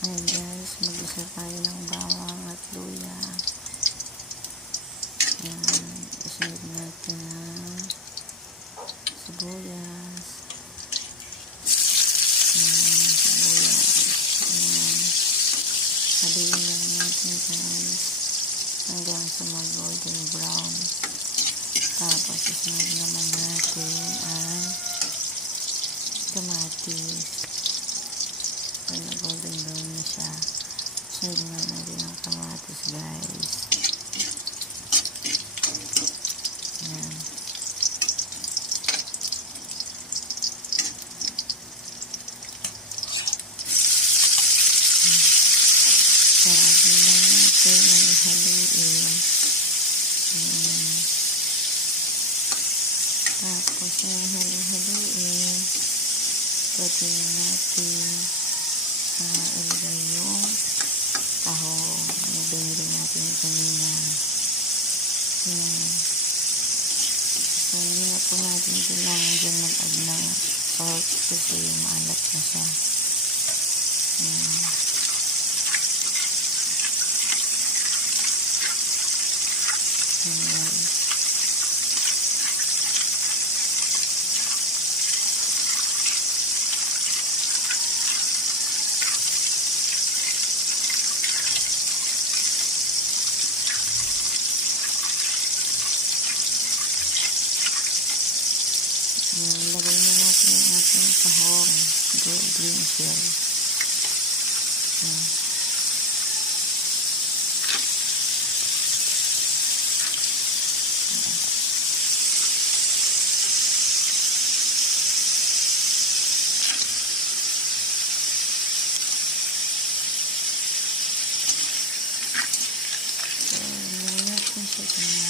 Ayan guys, mag-isa tayo ng bawang at luya. Ayan, isunod natin ang sibuyas. Ayan, sibuyas. Ayan, haluin lang natin guys hanggang sa mag-golden brown. Tapos isunod naman natin ang kamatis. Ayan, golden brown na siya. Isunod na natin ang kamatis guys. Ayan. Sarapin lang natin ang haluin. Ayan. Tapos yung haluin, pwede natin ilagay yung tahong na binili natin kanina. Ayan. So, hindi na po natin kailangan dyan mag-add ng salt kasi maalat na siya. Ayan. Ayan. Lagay na natin yung ating tahong green shell. Ayan. So, lagay natin siya dyan.